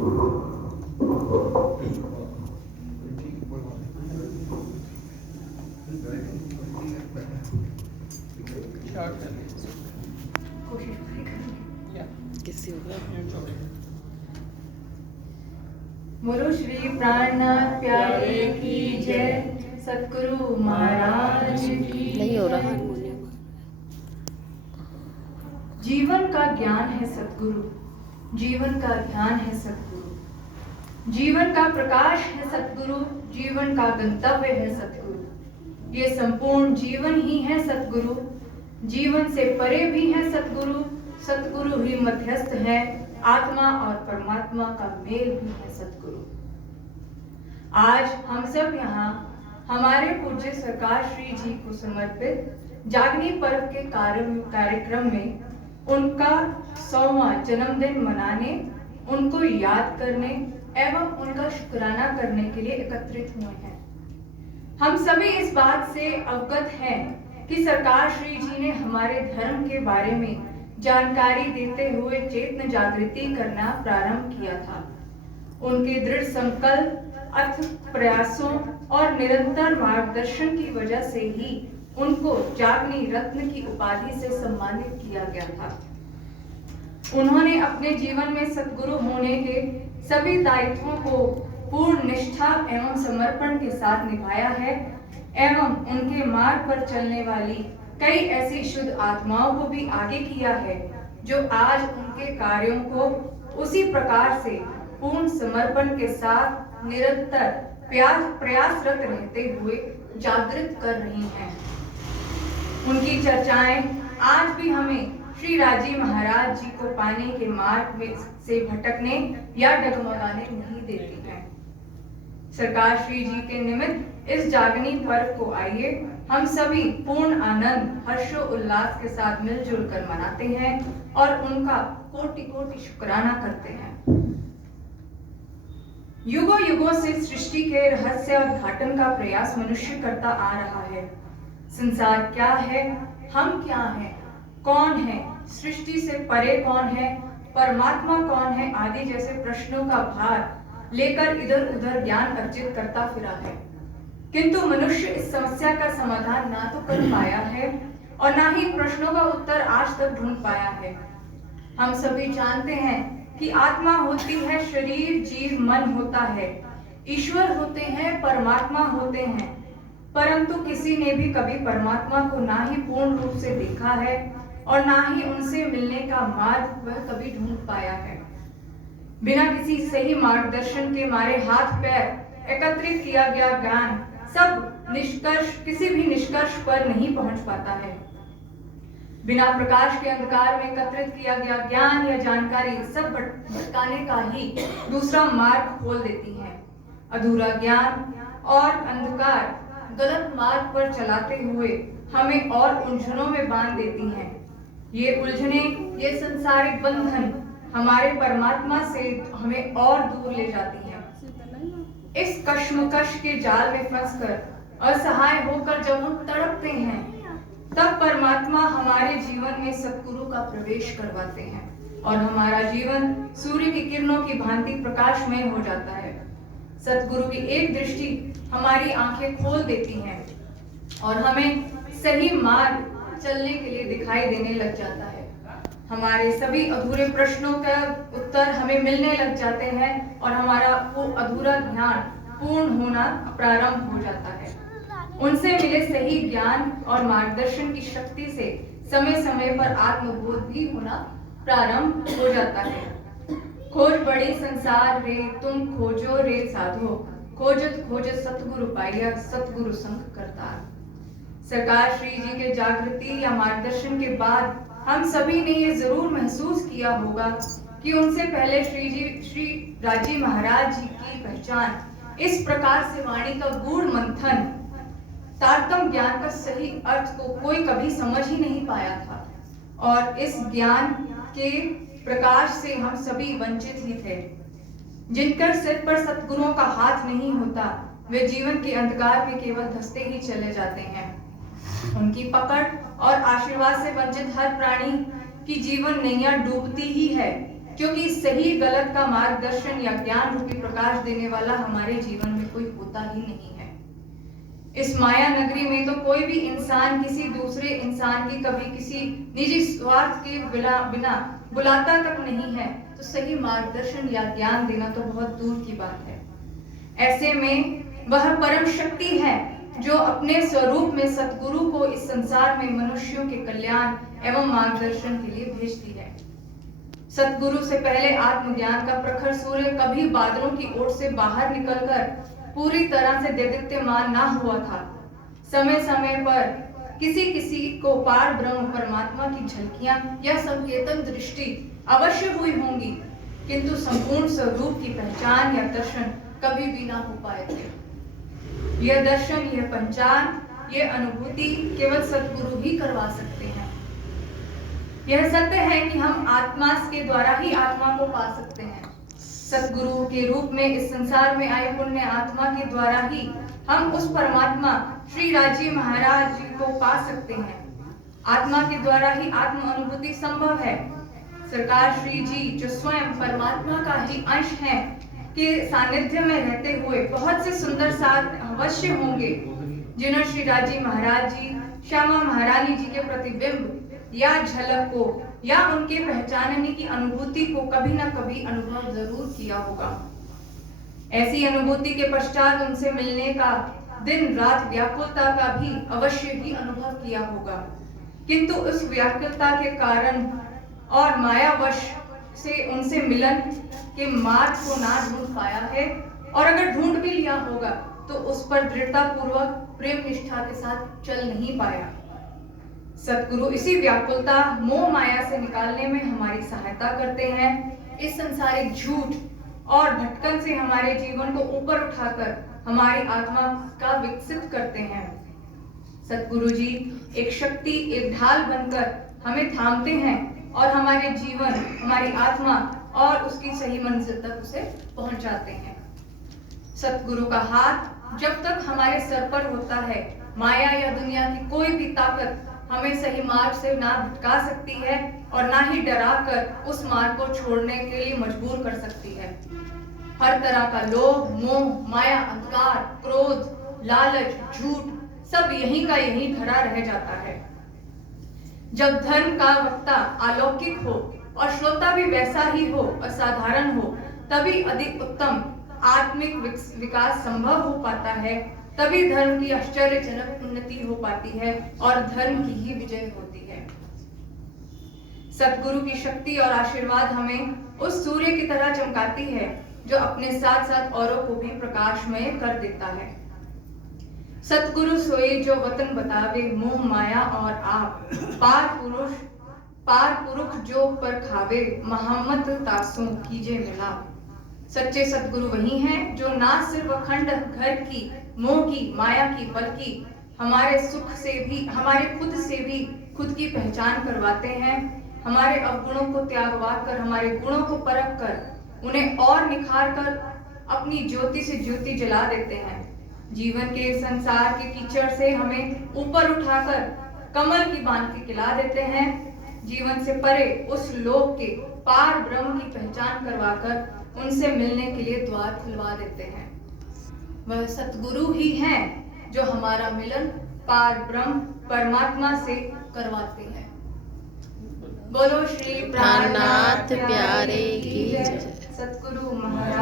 बोलो श्री प्राणनाथ प्यारे की जय, सतगुरु महाराज की नहीं हो रहा। जीवन का ज्ञान है सतगुरु, जीवन का ध्यान है सतगुरु, जीवन का प्रकाश है सतगुरु, जीवन का गंतव्य है सतगुरु। ये संपूर्ण जीवन ही है सतगुरु, जीवन से परे भी है सतगुरु, सतगुरु ही मध्यस्थ है, आत्मा और परमात्मा का मेल भी है सतगुरु। आज हम सब यहाँ हमारे पूज्य सरकार श्री जी को समर्पित जागनी पर्व के कार्यक्रम में उनका 100वां जन्मदिन मनाने, उनको याद करने एवं उनका शुक्राना करने के लिए एकत्रित हुए हैं। हम सभी इस बात से अवगत हैं कि सरकार श्री जी ने हमारे धर्म के बारे में जानकारी देते हुए चेतन जागृति करना प्रारंभ किया था। उनके दृढ़ संकल्प, अथक प्रयासों और निरंतर मार्गदर्शन की वजह से ही उनको जागनी रत्न की उपाधि से सम्मानित किया गया था। उन्होंने अपने जीवन में सतगुरु होने के सभी दायित्वों को पूर्ण निष्ठा एवं समर्पण के साथ निभाया है एवं उनके मार्ग पर चलने वाली कई ऐसी शुद्ध आत्माओं को भी आगे किया है, जो आज उनके कार्यों को उसी प्रकार से पूर्ण समर्पण के साथ निरंतर प्रयासरत रहते हुए जागृत कर रही हैं। उनकी चर्चाएं आज भी हमें श्री राजी महाराज जी को पाने के मार्ग में से भटकने या डगमगाने नहीं देती हैं। सरकार श्री जी के निमित्त इस जागनी पर्व को आइए हम सभी पूर्ण आनंद, हर्षो उल्लास के साथ मिलजुल कर मनाते हैं और उनका कोटि कोटि शुक्राना करते हैं। युगों युगों से सृष्टि के रहस्य उद्घाटन का प्रयास मनुष्य करता आ रहा है। संसार क्या है, हम क्या हैं, कौन है, सृष्टि से परे कौन है, परमात्मा कौन है आदि जैसे प्रश्नों का भार लेकर इधर उधर ज्ञान अर्जित करता फिरा है। किंतु मनुष्य इस समस्या का समाधान ना तो कर पाया है और ना ही प्रश्नों का उत्तर आज तक ढूंढ पाया है। हम सभी जानते हैं कि आत्मा होती है शरीर, जीव, मन होता है, ईश्वर होते हैं, परमात्मा होते हैं, परंतु किसी ने भी कभी परमात्मा को ना ही पूर्ण रूप से देखा है और ना ही उनसे मिलने का मार्ग वह कभी ढूंढ पाया है। बिना किसी सही मार्गदर्शन के मारे हाथ पैर एकत्रित किया गया ज्ञान किसी भी निष्कर्ष पर नहीं पहुंच पाता है। बिना प्रकाश के अंधकार में एकत्रित किया गया ज्ञान या जानकारी सब भटकाने का ही दूसरा मार्ग खोल देती है। अधूरा ज्ञान और अंधकार गलत मार्ग पर चलाते हुए हमें और उलझनों में बांध देती हैं। ये उलझने, ये संसारिक बंधन हमारे परमात्मा से हमें और दूर ले जाती हैं। इस कश्मकश के जाल में फंसकर असहाय होकर जब हम तड़पते हैं, तब परमात्मा हमारे जीवन में सतगुरु का प्रवेश करवाते हैं और हमारा जीवन सूर्य की किरणों की भांति प्रकाशमय हो जाता है। सतगुरु की एक दृष्टि हमारी आंखें खोल देती है और हमें सही मार्ग चलने के लिए दिखाई देने लग जाता है। हमारे सभी अधूरे प्रश्नों का उत्तर हमें मिलने लग जाते हैं और हमारा वो अधूरा ज्ञान पूर्ण होना प्रारंभ हो जाता है। उनसे मिले सही ज्ञान और मार्गदर्शन की शक्ति से समय समय पर आत्मबोध भी होना प्रारंभ हो जाता है। खोज बड़ी संसार रे, तुम खोजो रे साधो, खोजत खोजत सतगुरु पाइया, सतगुरु संग करता। सरकार श्री जी के जागृति या मार्गदर्शन के बाद हम सभी ने ये जरूर महसूस किया होगा कि उनसे पहले श्री राजी महाराज जी की पहचान इस प्रकार से वाणी का गूढ़ मंथन, तारतम ज्ञान का सही अर्थ को कोई कभी समझ ही नहीं पाया था और इस ज्ञान के प्रकाश से हम सभी वंचित ही थे। जिनकर सिर पर सतगुरुओं का हाथ नहीं होता, वे जीवन के अंधकार में केवल धंसते ही चले जाते हैं। उनकी पकड़ और आशीर्वाद से वंचित हर प्राणी की जीवन नैया डूबती ही है, क्योंकि सही गलत का मार्गदर्शन या ज्ञान रूपी प्रकाश देने वाला हमारे जीवन में कोई होता ही नहीं है। इस माया नगरी में तो कोई भी इंसान किसी दूसरे इंसान की कभी किसी निजी स्वार्थ के बिना बुलाता तक नहीं है, तो सही मार्गदर्शन या ज्ञान देना तो बहुत दूर की बात है। ऐसे में वह परम शक्ति है जो अपने स्वरूप में सतगुरु को इस संसार में मनुष्यों के कल्याण एवं मार्गदर्शन के लिए भेजती है। सतगुरु से पहले आत्मज्ञान का प्रखर सूर्य कभी बादलों की ओर से बाहर निकलकर पूरी तरह से दैदीप्यमान ना हुआ था। समय समय पर किसी किसी को पार ब्रह्म परमात्मा की झलकियां या संकेतन दृष्टि अवश्य हुई होंगी, किंतु संपूर्ण स्वरूप की पहचान या दर्शन कभी भी ना हो पाए थे। यह दर्शन, यह पहचान, यह अनुभूति केवल सतगुरु ही करवा सकते हैं। यह सत्य है कि हम आत्मा के द्वारा ही आत्मा को पा सकते हैं। सतगुरु के रूप में इस संसार में आए पुण्य आत्मा के द्वारा ही हम उस परमात्मा श्री राजी महाराज जी को पा सकते हैं। आत्मा के द्वारा ही आत्म अनुभूति संभव है। सरकार श्री जी जो स्वयं परमात्मा का ही अंश है के सानिध्य में रहते हुए बहुत से सुंदर साथ अवश्य होंगे, जिन्हें श्री राजी महाराज जी, श्यामा महारानी जी के प्रतिबिंब या झलक को या उनके पहचानने की अनुभूति को कभी ना कभी अनुभव जरूर किया होगा। ऐसी अनुभूति के पश्चात उनसे मिलने का दिन रात व्याकुलता का भी अवश्य ही अनुभव किया होगा, किंतु उस व्याकुलता के कारण और मायावश से उनसे मिलन के मार्ग को ना ढूंढ पाया है, और अगर ढूंढ भी लिया होगा तो उस पर दृढ़ता पूर्वक प्रेम निष्ठा के साथ चल नहीं पाया। सतगुरु इसी व्याकुलता मोह माया से निकालने में हमारी सहायता करते हैं। इस संसारिक झूठ और भटकन से हमारे जीवन को ऊपर उठाकर हमारी आत्मा का विकसित करते हैं। सतगुरु जी एक शक्ति, एक ढाल बनकर हमें थामते हैं और हमारे जीवन, हमारी आत्मा और उसकी सही मंजिल तक उसे पहुंचाते हैं। सतगुरु का हाथ जब तक हमारे सर पर होता है, माया या दुनिया की कोई भी ताकत हमें सही मार्ग से ना भटका सकती है और ना ही डरा कर उस मार्ग को छोड़ने के लिए मजबूर कर सकती है। हर तरह का लोभ, मोह, माया, अहंकार, क्रोध, लालच, झूठ सब यहीं का यहीं धरा रह जाता है। जब धर्म का वक्ता अलौकिक हो और श्रोता भी वैसा ही हो, असाधारण हो, तभी अधिक उत्तम आत्मिक विकास संभव हो पाता है। तभी धर्म की आश्चर्यजनक उन्नति हो पाती है और धर्म की ही विजय होती है। सतगुरु की शक्ति और आशीर्वाद हमें उस सूर्य की तरह चमकाती है जो अपने साथ साथ औरों को भी प्रकाशमय कर देता है। सतगुरु सोए जो वतन बतावे, मोह माया और आप पार पुरुष जो पर खावे, मोहम्मद तासों कीजे मिला। सच्चे सतगुरु वही हैं जो ना सिर्फ अखंड घर की, मोह की, माया की, बल्कि हमारे सुख से भी, हमारे खुद से भी खुद की पहचान करवाते हैं। हमारे अवगुणों को त्यागवा कर, हमारे गुणों को परख कर, उन्हें और निखार कर अपनी ज्योति से ज्योति जला देते हैं। जीवन के संसार के कीचड़ से हमें ऊपर उठाकर कमल की बांध खिला देते हैं। जीवन से परे उस लोक के पार ब्रह्म की पहचान करवाकर उनसे मिलने के लिए द्वार खुलवा देते हैं। वह सतगुरु ही हैं जो हमारा मिलन पार ब्रह्म परमात्मा से करवाते हैं। बोलो श्री प्राणनाथ प्यारे की जय। सतगुरु महाराज।